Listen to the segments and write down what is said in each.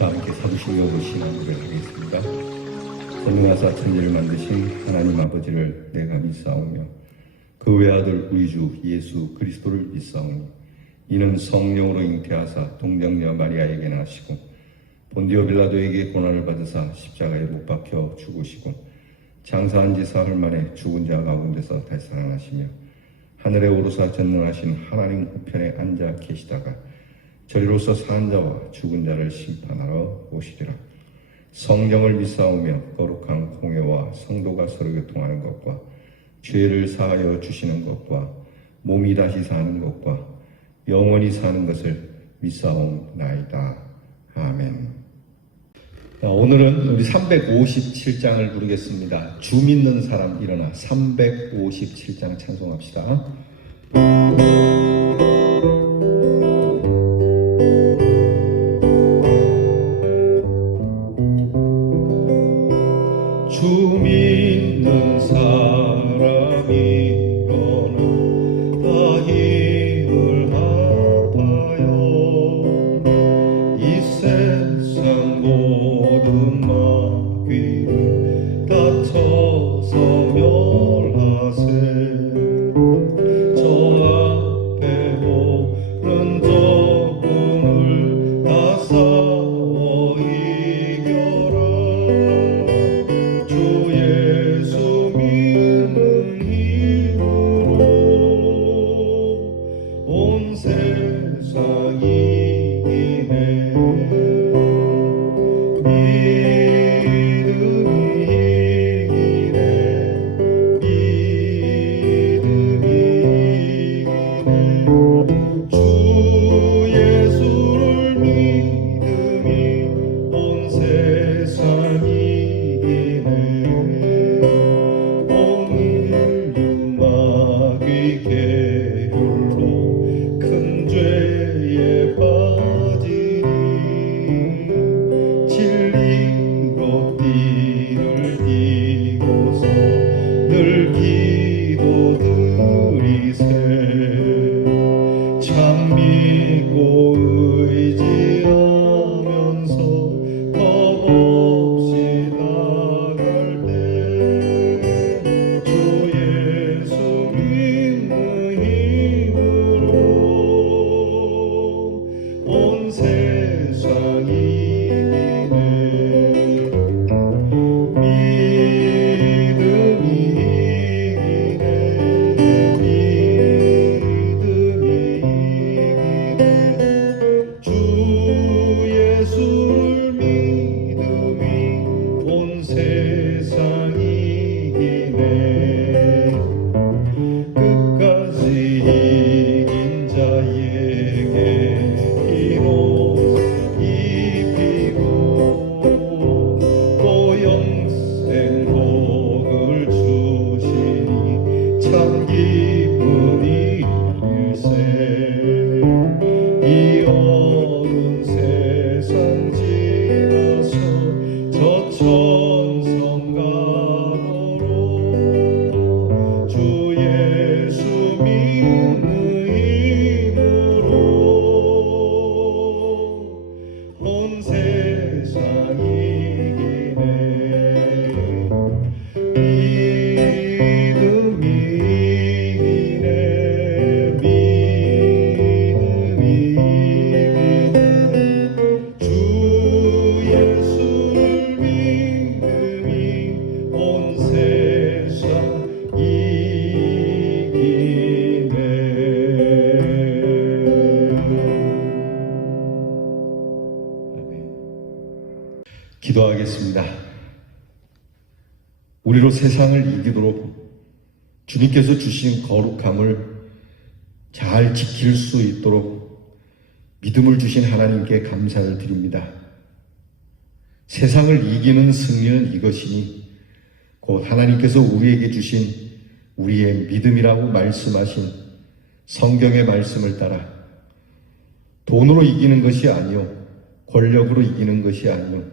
다 함께 사도신경으로 신앙을 하겠습니다. 전능하사 천지를 만드신 하나님 아버지를 내가 믿사오며 그 외아들 우리 주 예수 그리스도를 믿사오니 이는 성령으로 잉태하사 동정녀 마리아에게 나시고 본디오 빌라도에게 고난을 받으사 십자가에 못 박혀 죽으시고 장사한 지 사흘 만에 죽은 자 가운데서 다시 살아나시며 하늘에 오르사 전능하신 하나님 우편에 앉아 계시다가 저리로서 사는 자와 죽은 자를 심판하러 오시리라. 성령을 믿사오며 거룩한 공회와 성도가 서로 교통하는 것과 죄를 사하여 주시는 것과 몸이 다시 사는 것과 영원히 사는 것을 믿사옵나이다. 아멘. 오늘은 우리 357장을 부르겠습니다. 주 믿는 사람 일어나. 357장 찬송합시다. 주 믿는 사람이 일어나 다 힘을 합하여 이 세상 모든 마귀를 다쳐서 멸하세. 저 앞에 오는 적군을 다 싸워 이겨라. 주 예수 믿는 힘으로 온 세상이 이기네. 참 믿고 의지하면서 겁없이 나갈 때 주 예수 믿는 힘으로 온 세상이 이기네. 참 기쁘니 일세. 이 어두운 세상 지나서 저 천성 가도록 주 예수 믿는 힘으로 온 세상이 이기네. 기도하겠습니다. 우리로 세상을 이기도록 주님께서 주신 거룩함을 잘 지킬 수 있도록 믿음을 주신 하나님께 감사를 드립니다. 세상을 이기는 승리는 이것이니 곧 하나님께서 우리에게 주신 우리의 믿음이라고 말씀하신 성경의 말씀을 따라 돈으로 이기는 것이 아니요 권력으로 이기는 것이 아니요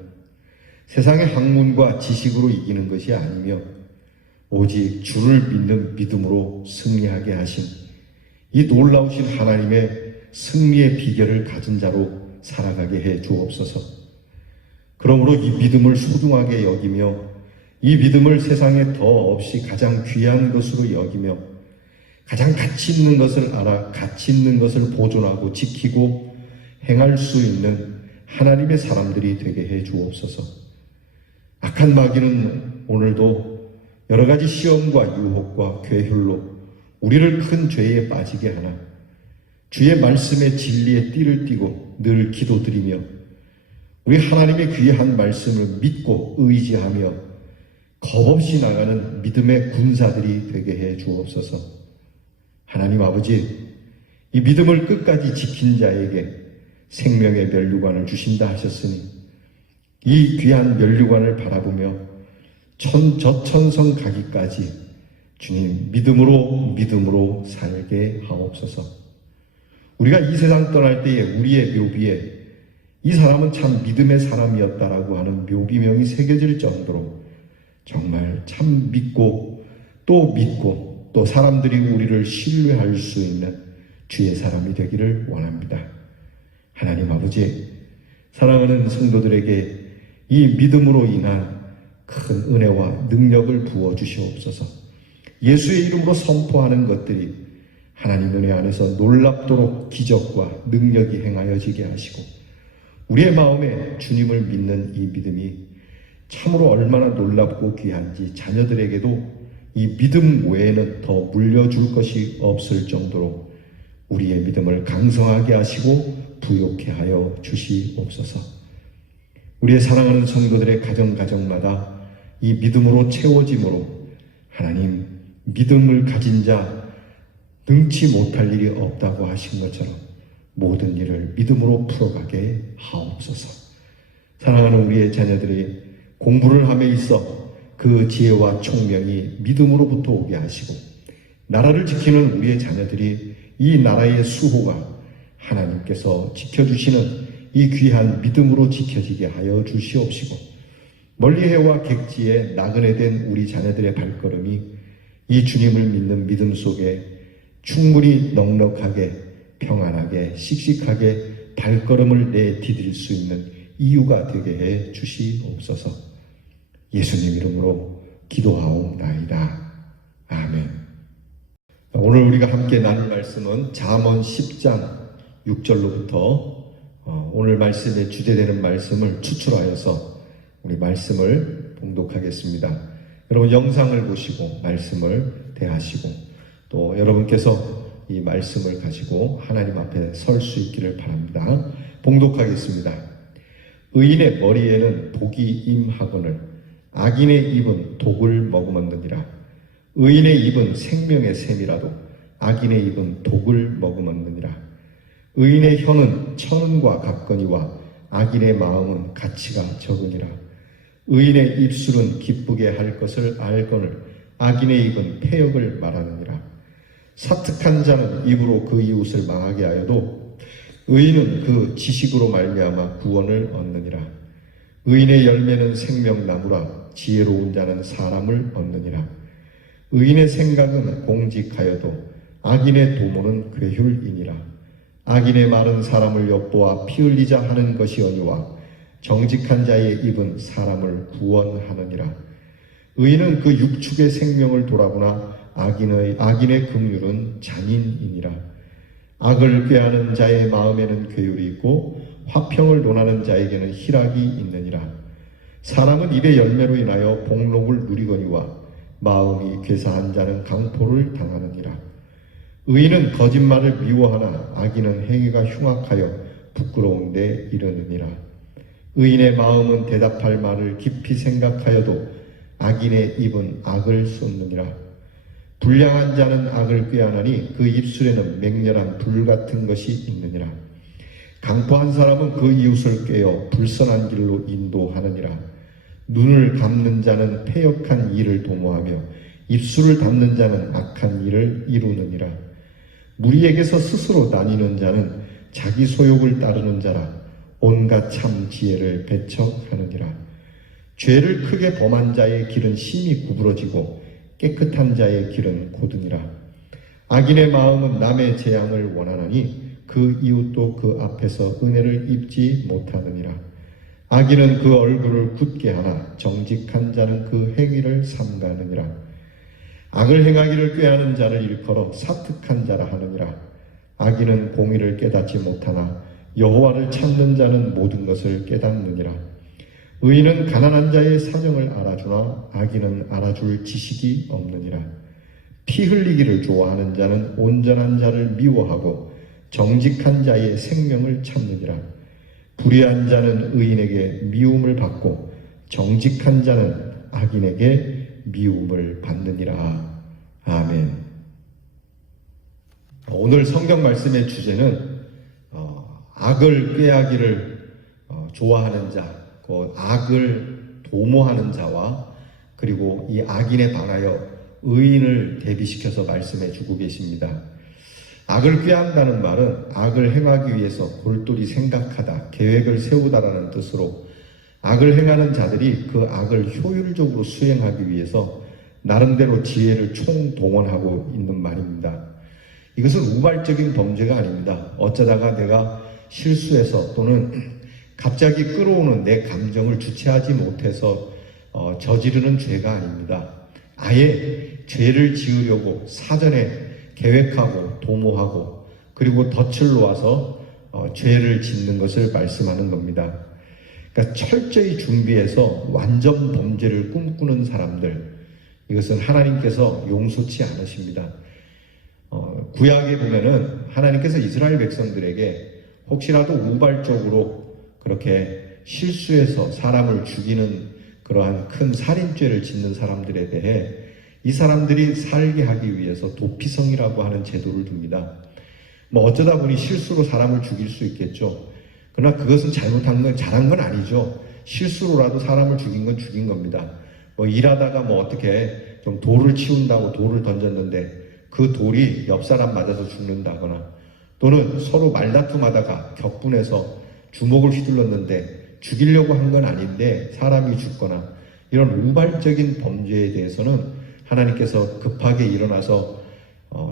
세상의 학문과 지식으로 이기는 것이 아니며 오직 주를 믿는 믿음으로 승리하게 하신 이 놀라우신 하나님의 승리의 비결을 가진 자로 살아가게 해 주옵소서. 그러므로 이 믿음을 소중하게 여기며 이 믿음을 세상에 더 없이 가장 귀한 것으로 여기며 가장 가치 있는 것을 알아 가치 있는 것을 보존하고 지키고 행할 수 있는 하나님의 사람들이 되게 해 주옵소서. 악한 마귀는 오늘도 여러 가지 시험과 유혹과 괴혈로 우리를 큰 죄에 빠지게 하나 주의 말씀의 진리에 띠를 띠고 늘 기도드리며 우리 하나님의 귀한 말씀을 믿고 의지하며 겁없이 나가는 믿음의 군사들이 되게 해 주옵소서. 하나님 아버지, 이 믿음을 끝까지 지킨 자에게 생명의 면류관을 주신다 하셨으니 이 귀한 면류관을 바라보며 저천성 가기까지 주님 믿음으로 살게 하옵소서. 우리가 이 세상 떠날 때에 우리의 묘비에 이 사람은 참 믿음의 사람이었다라고 하는 묘비명이 새겨질 정도로 정말 참 믿고 또 사람들이 우리를 신뢰할 수 있는 주의 사람이 되기를 원합니다. 하나님 아버지, 사랑하는 성도들에게 이 믿음으로 인한 큰 은혜와 능력을 부어주시옵소서. 예수의 이름으로 선포하는 것들이 하나님 은혜 안에서 놀랍도록 기적과 능력이 행하여지게 하시고 우리의 마음에 주님을 믿는 이 믿음이 참으로 얼마나 놀랍고 귀한지 자녀들에게도 이 믿음 외에는 더 물려줄 것이 없을 정도로 우리의 믿음을 강성하게 하시고 부욕케 하여 주시옵소서. 우리의 사랑하는 성도들의 가정마다 이 믿음으로 채워짐으로 하나님 믿음을 가진 자 능치 못할 일이 없다고 하신 것처럼 모든 일을 믿음으로 풀어가게 하옵소서. 사랑하는 우리의 자녀들이 공부를 함에 있어 그 지혜와 총명이 믿음으로부터 오게 하시고 나라를 지키는 우리의 자녀들이 이 나라의 수호가 하나님께서 지켜주시는 이 귀한 믿음으로 지켜지게 하여 주시옵시고 멀리해와 객지에 나그네 된 우리 자녀들의 발걸음이 이 주님을 믿는 믿음 속에 충분히 넉넉하게 평안하게 씩씩하게 발걸음을 내디딜 수 있는 이유가 되게 해 주시옵소서. 예수님 이름으로 기도하옵나이다. 아멘. 오늘 우리가 함께 나눌 말씀은 잠언 10장 6절로부터 오늘 말씀에 주제되는 말씀을 추출하여서 우리 말씀을 봉독하겠습니다. 여러분 영상을 보시고 말씀을 대하시고 또 여러분께서 이 말씀을 가지고 하나님 앞에 설 수 있기를 바랍니다. 봉독하겠습니다. 의인의 머리에는 복이 임하거늘 악인의 입은 독을 머금었느니라. 의인의 입은 생명의 샘이라도 악인의 입은 독을 머금었느니라. 의인의 혀는 천은과 같거니와 악인의 마음은 가치가 적으니라. 의인의 입술은 기쁘게 할 것을 알거늘 악인의 입은 패역을 말하느니라. 사특한 자는 입으로 그 이웃을 망하게 하여도 의인은 그 지식으로 말미암아 구원을 얻느니라. 의인의 열매는 생명나무라. 지혜로운 자는 사람을 얻느니라. 의인의 생각은 공직하여도 악인의 도모는 괴휼이니라. 악인의 말은 사람을 엿보아 피 흘리자 하는 것이오니와 정직한 자의 입은 사람을 구원하느니라. 의인은 그 육축의 생명을 돌아보나 악인의 긍휼은 잔인이니라. 악을 꾀하는 자의 마음에는 괴율이 있고 화평을 논하는 자에게는 희락이 있느니라. 사람은 입의 열매로 인하여 복록을 누리거니와 마음이 괴사한 자는 강포를 당하느니라. 의인은 거짓말을 미워하나 악인은 행위가 흉악하여 부끄러운 데 이르느니라. 의인의 마음은 대답할 말을 깊이 생각하여도 악인의 입은 악을 쏟느니라. 불량한 자는 악을 꾀하나니 그 입술에는 맹렬한 불 같은 것이 있느니라. 강포한 사람은 그 이웃을 꾀어 불선한 길로 인도하느니라. 눈을 감는 자는 패역한 일을 도모하며 입술을 닫는 자는 악한 일을 이루느니라. 무리에게서 스스로 나뉘는 자는 자기 소욕을 따르는 자라. 온갖 참 지혜를 배척하느니라. 죄를 크게 범한 자의 길은 심히 구부러지고 깨끗한 자의 길은 고드니라. 악인의 마음은 남의 재앙을 원하나니 그 이웃도 그 앞에서 은혜를 입지 못하느니라. 악인은 그 얼굴을 굳게 하나 정직한 자는 그 행위를 삼가느니라. 악을 행하기를 꾀하는 자를 일컬어 사특한 자라 하느니라. 악인은 공의를 깨닫지 못하나 여호와를 찾는 자는 모든 것을 깨닫느니라. 의인은 가난한 자의 사정을 알아주나 악인은 알아줄 지식이 없느니라. 피 흘리기를 좋아하는 자는 온전한 자를 미워하고 정직한 자의 생명을 참느니라. 불의한 자는 의인에게 미움을 받고 정직한 자는 악인에게 미움을 받느니라. 아멘. 오늘 성경 말씀의 주제는 악을 꾀하기를 좋아하는 자, 그 악을 도모하는 자와 그리고 이 악인에 반하여 의인을 대비시켜서 말씀해 주고 계십니다. 악을 꾀한다는 말은 악을 행하기 위해서 골똘히 생각하다, 계획을 세우다라는 뜻으로 악을 행하는 자들이 그 악을 효율적으로 수행하기 위해서 나름대로 지혜를 총동원하고 있는 말입니다. 이것은 우발적인 범죄가 아닙니다. 어쩌다가 내가 실수해서 또는 갑자기 끌어오는 내 감정을 주체하지 못해서 저지르는 죄가 아닙니다. 아예 죄를 지으려고 사전에 계획하고 도모하고 그리고 덫을 놓아서 죄를 짓는 것을 말씀하는 겁니다. 그러니까 철저히 준비해서 완전 범죄를 꿈꾸는 사람들, 이것은 하나님께서 용서치 않으십니다. 구약에 보면은 하나님께서 이스라엘 백성들에게 혹시라도 우발적으로 그렇게 실수해서 사람을 죽이는 그러한 큰 살인죄를 짓는 사람들에 대해 이 사람들이 살게 하기 위해서 도피성이라고 하는 제도를 둡니다. 어쩌다 보니 실수로 사람을 죽일 수 있겠죠. 그러나 그것은 잘한 건 아니죠. 실수로라도 사람을 죽인 건 죽인 겁니다. 일하다가 어떻게 좀 돌을 치운다고 돌을 던졌는데 그 돌이 옆 사람 맞아서 죽는다거나 또는 서로 말다툼하다가 격분해서 주먹을 휘둘렀는데 죽이려고 한 건 아닌데 사람이 죽거나 이런 우발적인 범죄에 대해서는 하나님께서 급하게 일어나서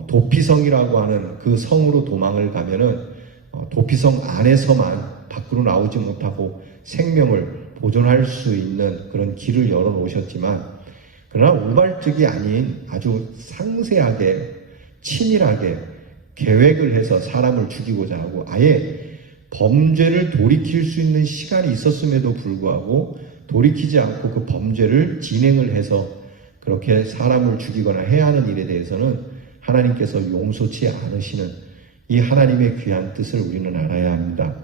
도피성이라고 하는 그 성으로 도망을 가면은 도피성 안에서만 밖으로 나오지 못하고 생명을 보존할 수 있는 그런 길을 열어 놓으셨지만, 그러나 우발적이 아닌 아주 상세하게 치밀하게 계획을 해서 사람을 죽이고자 하고 아예 범죄를 돌이킬 수 있는 시간이 있었음에도 불구하고 돌이키지 않고 그 범죄를 진행을 해서 그렇게 사람을 죽이거나 해야 하는 일에 대해서는 하나님께서 용서치 않으시는 이 하나님의 귀한 뜻을 우리는 알아야 합니다.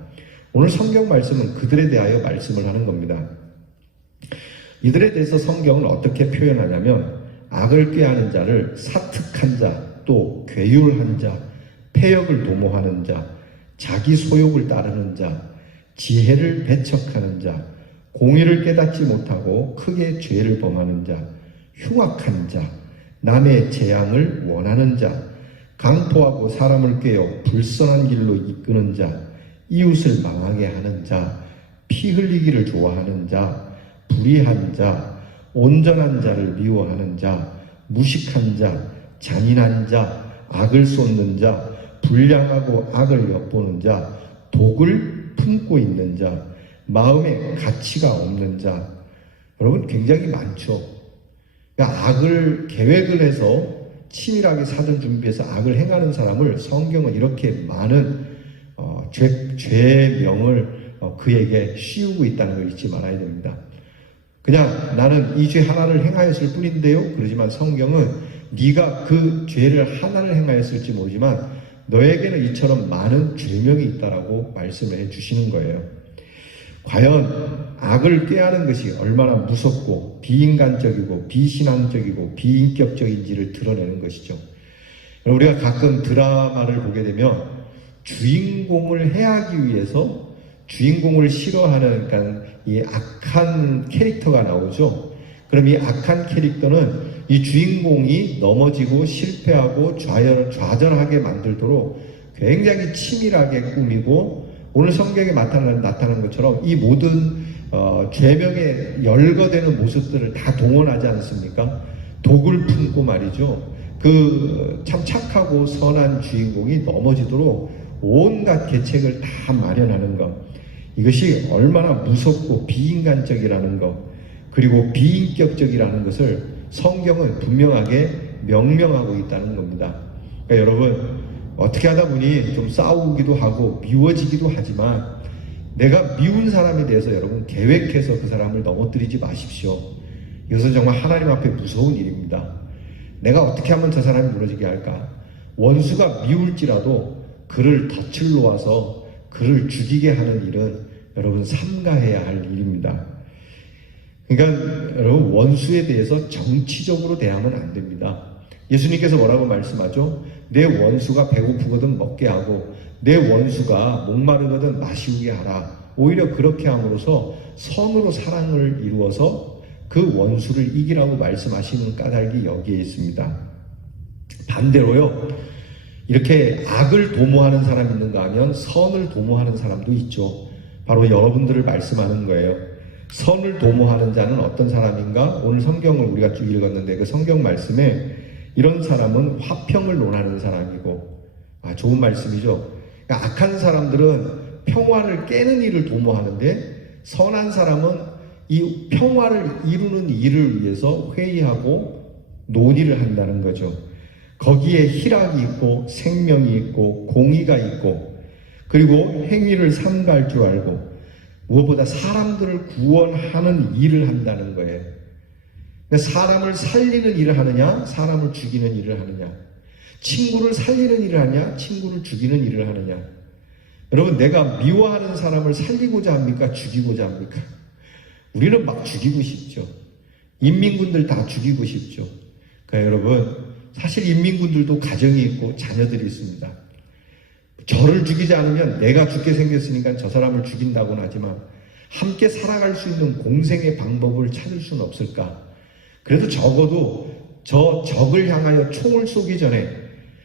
오늘 성경 말씀은 그들에 대하여 말씀을 하는 겁니다. 이들에 대해서 성경은 어떻게 표현하냐면 악을 꾀하는 자를 사특한 자, 또 괴율한 자, 패역을 도모하는 자, 자기 소욕을 따르는 자, 지혜를 배척하는 자, 공의를 깨닫지 못하고 크게 죄를 범하는 자, 흉악한 자, 남의 재앙을 원하는 자, 강포하고 사람을 꾀어 불선한 길로 이끄는 자, 이웃을 망하게 하는 자, 피 흘리기를 좋아하는 자, 불의한 자, 온전한 자를 미워하는 자, 무식한 자, 잔인한 자, 악을 쏟는 자, 불량하고 악을 엿보는 자, 독을 품고 있는 자, 마음에 가치가 없는 자. 여러분 굉장히 많죠. 그러니까 악을 계획을 해서 치밀하게 사전 준비해서 악을 행하는 사람을 성경은 이렇게 많은 죄명을 그에게 씌우고 있다는 걸 잊지 말아야 됩니다. 그냥 나는 이 죄 하나를 행하였을 뿐인데요, 그러지만 성경은 네가 그 죄를 하나를 행하였을지 모르지만 너에게는 이처럼 많은 죄명이 있다라고 말씀을 해주시는 거예요. 과연 악을 꾀하는 것이 얼마나 무섭고 비인간적이고 비신앙적이고 비인격적인지를 드러내는 것이죠. 우리가 가끔 드라마를 보게 되면 주인공을 해하기 위해서 주인공을 싫어하는 그러니까 이 악한 캐릭터가 나오죠. 그럼 이 악한 캐릭터는 이 주인공이 넘어지고 실패하고 좌절하게 만들도록 굉장히 치밀하게 꾸미고, 오늘 성경에 나타난 것처럼 이 모든 죄명에 열거되는 모습들을 다 동원하지 않습니까? 독을 품고 말이죠. 그 참 착하고 선한 주인공이 넘어지도록 온갖 계책을 다 마련하는 것. 이것이 얼마나 무섭고 비인간적이라는 것, 그리고 비인격적이라는 것을 성경은 분명하게 명명하고 있다는 겁니다. 그러니까 여러분, 어떻게 하다 보니 좀 싸우기도 하고 미워지기도 하지만 내가 미운 사람에 대해서 여러분 계획해서 그 사람을 넘어뜨리지 마십시오. 이것은 정말 하나님 앞에 무서운 일입니다. 내가 어떻게 하면 저 사람이 무너지게 할까? 원수가 미울지라도 그를 덫을 놓아서 그를 죽이게 하는 일은 여러분 삼가해야 할 일입니다. 그러니까 여러분, 원수에 대해서 정치적으로 대하면 안 됩니다. 예수님께서 뭐라고 말씀하죠? 내 원수가 배고프거든 먹게 하고 내 원수가 목마르거든 마시우게 하라. 오히려 그렇게 함으로써 선으로 사랑을 이루어서 그 원수를 이기라고 말씀하시는 까닭이 여기에 있습니다. 반대로요, 이렇게 악을 도모하는 사람이 있는가 하면 선을 도모하는 사람도 있죠. 바로 여러분들을 말씀하는 거예요. 선을 도모하는 자는 어떤 사람인가? 오늘 성경을 우리가 쭉 읽었는데 그 성경 말씀에 이런 사람은 화평을 논하는 사람이고, 좋은 말씀이죠. 그러니까 악한 사람들은 평화를 깨는 일을 도모하는데 선한 사람은 이 평화를 이루는 일을 위해서 회의하고 논의를 한다는 거죠. 거기에 희락이 있고 생명이 있고 공의가 있고 그리고 행위를 삼가할 줄 알고 무엇보다 사람들을 구원하는 일을 한다는 거예요. 사람을 살리는 일을 하느냐, 사람을 죽이는 일을 하느냐, 친구를 살리는 일을 하느냐, 친구를 죽이는 일을 하느냐. 여러분, 내가 미워하는 사람을 살리고자 합니까? 죽이고자 합니까? 우리는 막 죽이고 싶죠. 인민군들 다 죽이고 싶죠. 그러니까 여러분, 사실 인민군들도 가정이 있고 자녀들이 있습니다. 저를 죽이지 않으면 내가 죽게 생겼으니까 저 사람을 죽인다고는 하지만 함께 살아갈 수 있는 공생의 방법을 찾을 수는 없을까? 그래도 적어도 저 적을 향하여 총을 쏘기 전에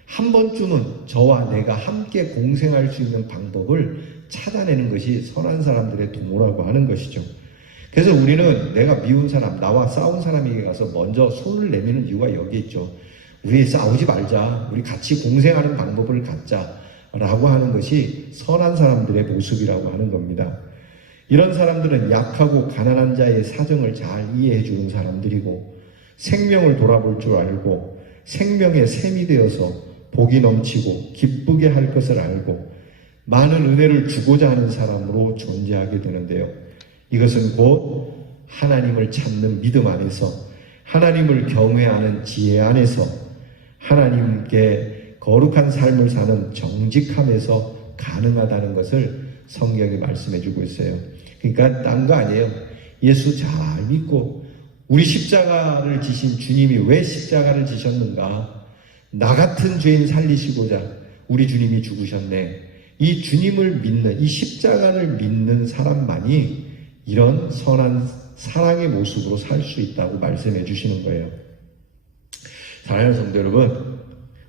한 번쯤은 저와 내가 함께 공생할 수 있는 방법을 찾아내는 것이 선한 사람들의 도모라고 하는 것이죠. 그래서 우리는 내가 미운 사람, 나와 싸운 사람에게 가서 먼저 손을 내미는 이유가 여기 있죠. 우리 싸우지 말자, 우리 같이 공생하는 방법을 갖자 라고 하는 것이 선한 사람들의 모습이라고 하는 겁니다. 이런 사람들은 약하고 가난한 자의 사정을 잘 이해해 주는 사람들이고 생명을 돌아볼 줄 알고 생명의 샘이 되어서 복이 넘치고 기쁘게 할 것을 알고 많은 은혜를 주고자 하는 사람으로 존재하게 되는데요. 이것은 곧 하나님을 찾는 믿음 안에서 하나님을 경외하는 지혜 안에서 하나님께 거룩한 삶을 사는 정직함에서 가능하다는 것을 성경이 말씀해 주고 있어요. 그러니까 딴 거 아니에요. 예수 잘 믿고 우리 십자가를 지신 주님이 왜 십자가를 지셨는가? 나 같은 죄인 살리시고자 우리 주님이 죽으셨네. 이 주님을 믿는, 이 십자가를 믿는 사람만이 이런 선한 사랑의 모습으로 살 수 있다고 말씀해 주시는 거예요. 사랑하는 성도 여러분,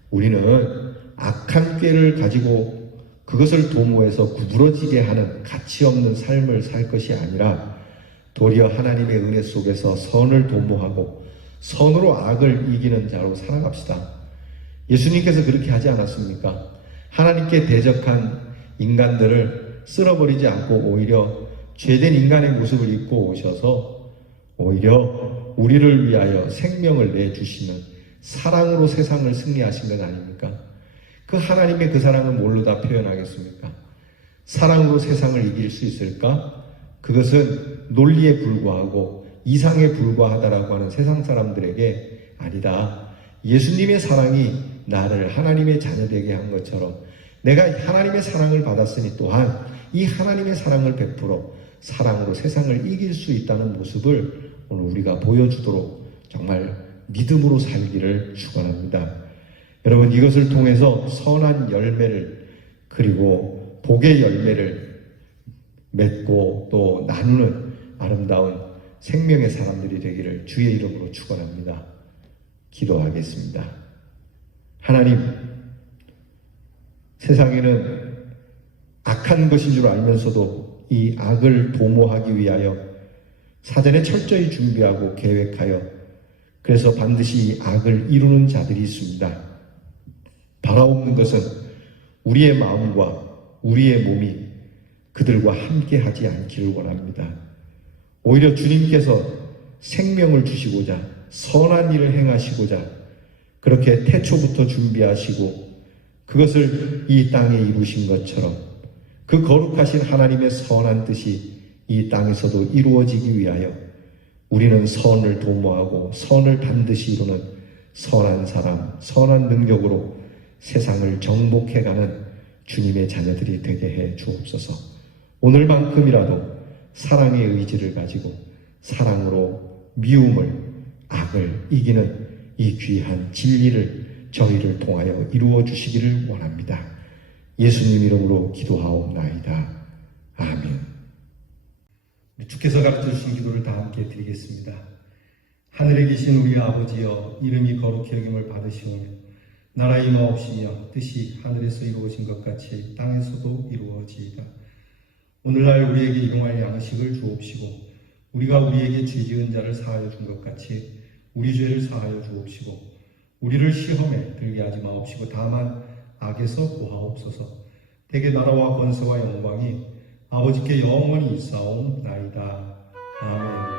우리는 악한 꾀를 가지고 그것을 도모해서 구부러지게 하는 가치 없는 삶을 살 것이 아니라 도리어 하나님의 은혜 속에서 선을 도모하고 선으로 악을 이기는 자로 살아갑시다. 예수님께서 그렇게 하지 않았습니까? 하나님께 대적한 인간들을 쓸어버리지 않고 오히려 죄된 인간의 모습을 입고 오셔서 오히려 우리를 위하여 생명을 내주시는 사랑으로 세상을 승리하신 것 아닙니까? 그 하나님의 그 사랑을 뭘로 다 표현하겠습니까? 사랑으로 세상을 이길 수 있을까? 그것은 논리에 불과하고 이상에 불과하다라고 하는 세상 사람들에게 아니다. 예수님의 사랑이 나를 하나님의 자녀되게 한 것처럼 내가 하나님의 사랑을 받았으니 또한 이 하나님의 사랑을 베풀어 사랑으로 세상을 이길 수 있다는 모습을 오늘 우리가 보여주도록 정말 믿음으로 살기를 축원합니다. 여러분, 이것을 통해서 선한 열매를 그리고 복의 열매를 맺고 또 나누는 아름다운 생명의 사람들이 되기를 주의 이름으로 축원합니다. 기도하겠습니다. 하나님, 세상에는 악한 것인 줄 알면서도 이 악을 도모하기 위하여 사전에 철저히 준비하고 계획하여 그래서 반드시 이 악을 이루는 자들이 있습니다. 바라옵는 것은 우리의 마음과 우리의 몸이 그들과 함께 하지 않기를 원합니다. 오히려 주님께서 생명을 주시고자 선한 일을 행하시고자 그렇게 태초부터 준비하시고 그것을 이 땅에 이루신 것처럼 그 거룩하신 하나님의 선한 뜻이 이 땅에서도 이루어지기 위하여 우리는 선을 도모하고 선을 반드시 이루는 선한 사람, 선한 능력으로 세상을 정복해가는 주님의 자녀들이 되게 해 주옵소서. 오늘만큼이라도 사랑의 의지를 가지고 사랑으로 미움을, 악을 이기는 이 귀한 진리를 저희를 통하여 이루어 주시기를 원합니다. 예수님 이름으로 기도하옵나이다. 아멘. 주께서 가르쳐 주신 기도를 다 함께 드리겠습니다. 하늘에 계신 우리 아버지여, 이름이 거룩히 여김을 받으시오며 나라 임하옵시며 뜻이 하늘에서 이루어진 것 같이 땅에서도 이루어지이다. 오늘날 우리에게 일용할 양식을 주옵시고 우리가 우리에게 죄 지은 자를 사하여 준 것 같이 우리 죄를 사하여 주옵시고 우리를 시험에 들게 하지 마옵시고 다만 악에서 구하옵소서. 대개 나라와 권세와 영광이 아버지께 영원히 있사옵나이다. 아멘.